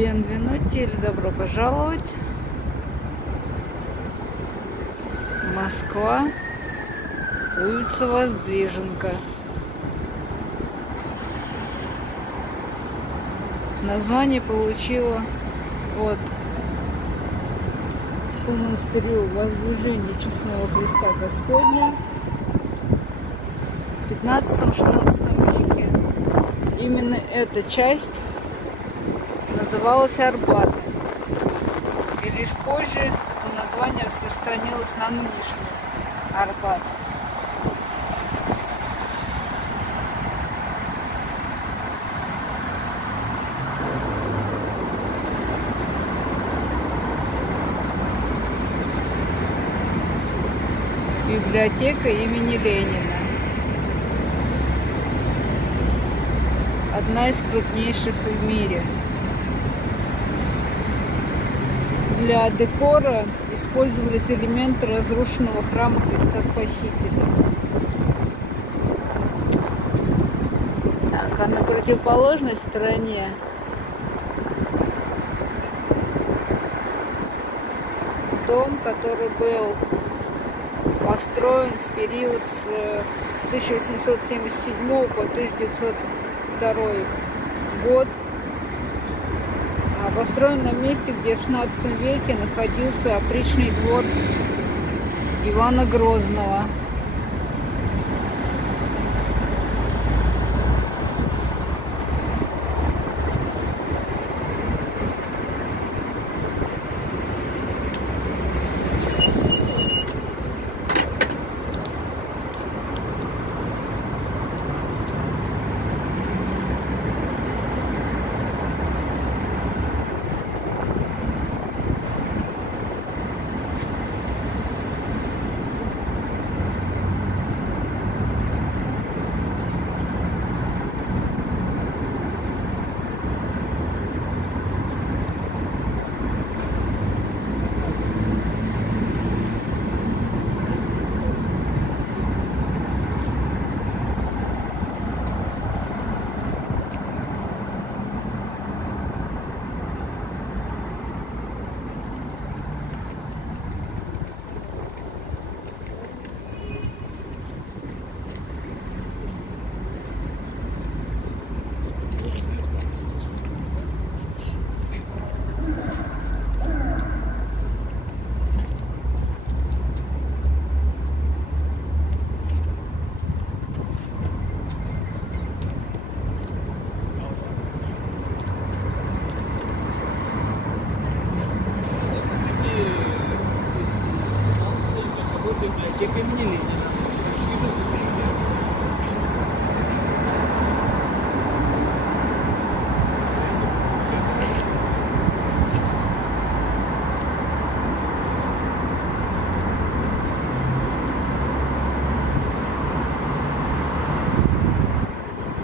Бенвенути или добро пожаловать. Москва, улица Воздвиженка. Название получила от по монастырю Воздвижения Честного Христа Господня в 15-16 веке. Именно эта часть называлась Арбатом, и лишь позже это название распространилось на нынешний Арбат. Библиотека имени Ленина. Одна из крупнейших в мире. Для декора использовались элементы разрушенного храма Христа Спасителя. Так, а на противоположной стороне дом, который был построен в период с 1877 по 1902 год. Построен на месте, где в XVI веке находился опричный двор Ивана Грозного. Библиотека имени Ленина.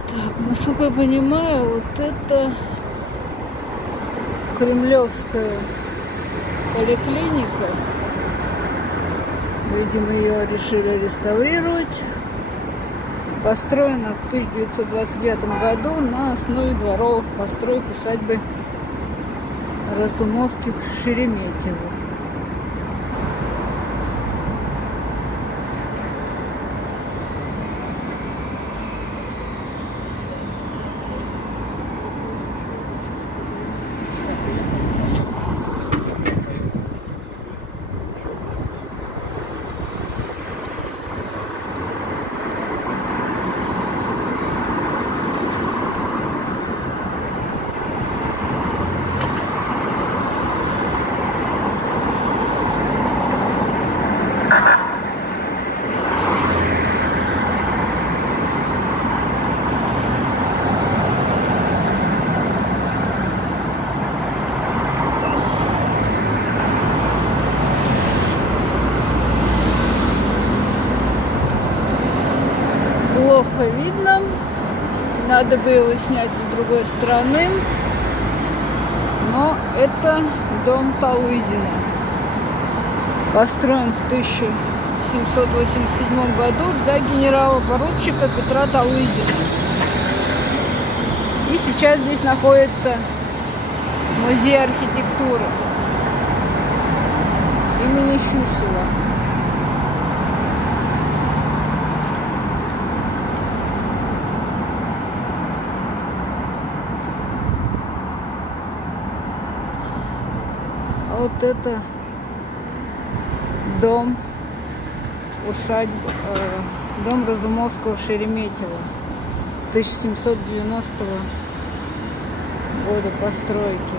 Так, насколько я понимаю, вот это Кремлевская поликлиника. Видимо, ее решили реставрировать. Построена в 1929 году на основе дворовых построек усадьбы Разумовских-Шереметьевых. Плохо видно, надо бы его снять с другой стороны, но это дом Талызина, построен в 1787 году для генерала-поручика Петра Талызина. И сейчас здесь находится Музей архитектуры имени Щусева. А вот это дом, усадьба, дом Разумовского-Шереметьево 1790 года постройки.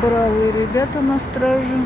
Бравые ребята на страже.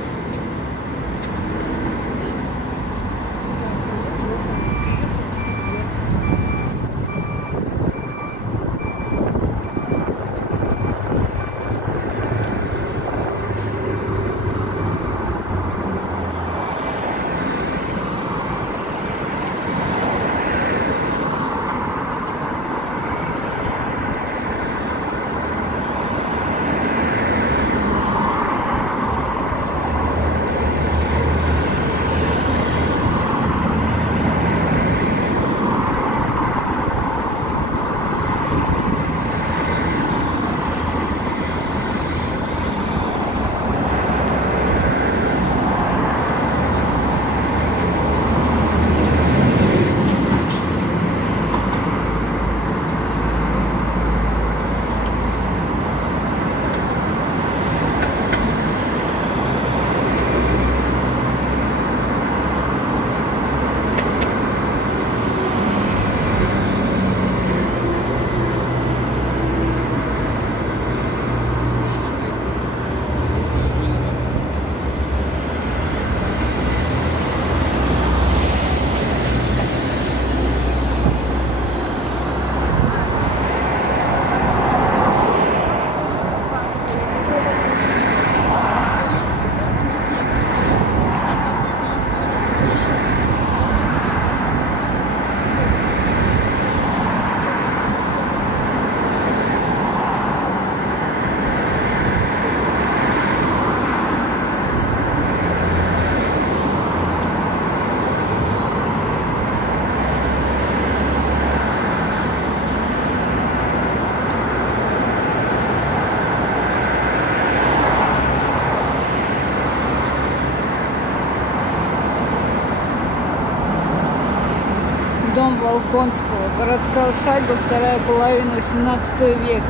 Дом Волконского. Городская усадьба, вторая половина 18 века.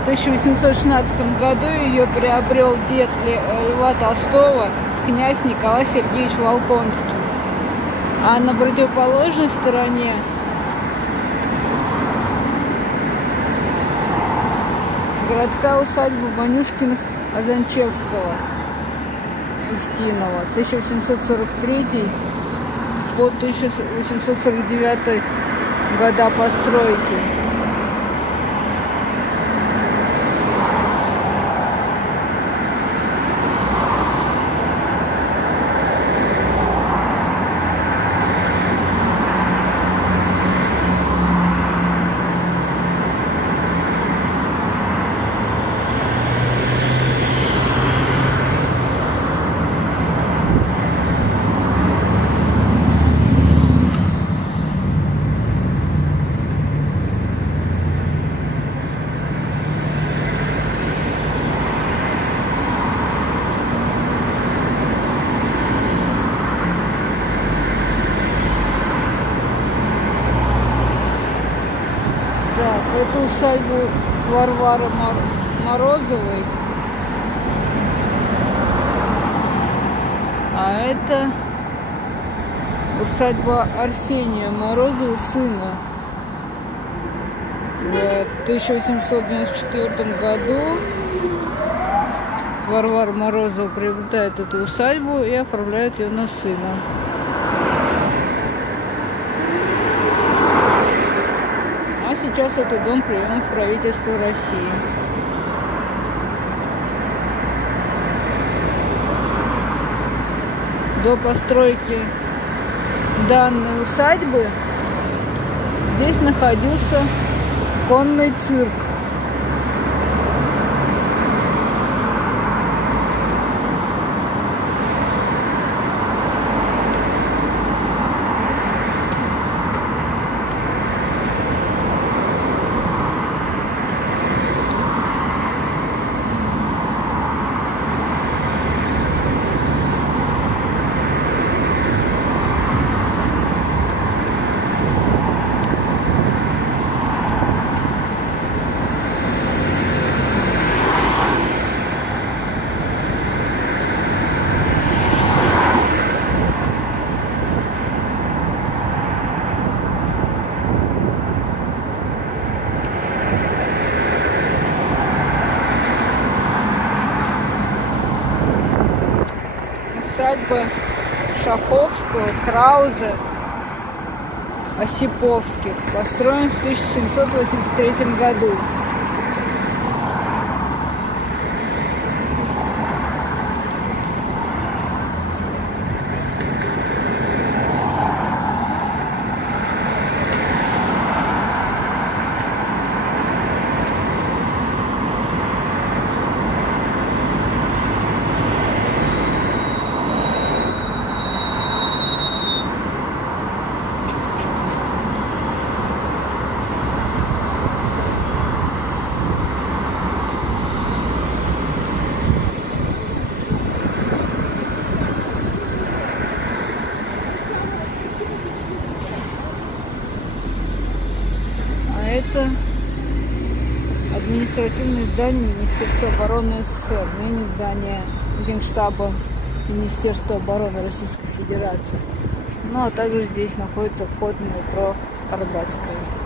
В 1816 году ее приобрел дед Льва Толстого, князь Николай Сергеевич Волконский. А на противоположной стороне городская усадьба Банюшкиных Азанчевского Устинова 1843 по 1849 года постройки. Эту усадьбу Варвары Морозовой, а это Усадьба Арсения Морозова сына. В 1894 году Варвара Морозова приобретает эту усадьбу и оформляет ее на сына. А сейчас это дом приемов правительства России. До постройки данной усадьбы здесь находился конный цирк. Усадьба Шаховского, Краузе, Осиповских, построен в 1783 году. Это административное здание Министерства обороны СССР, ныне здание Генштаба Министерства обороны Российской Федерации. Ну а также здесь находится вход в метро Арбатская.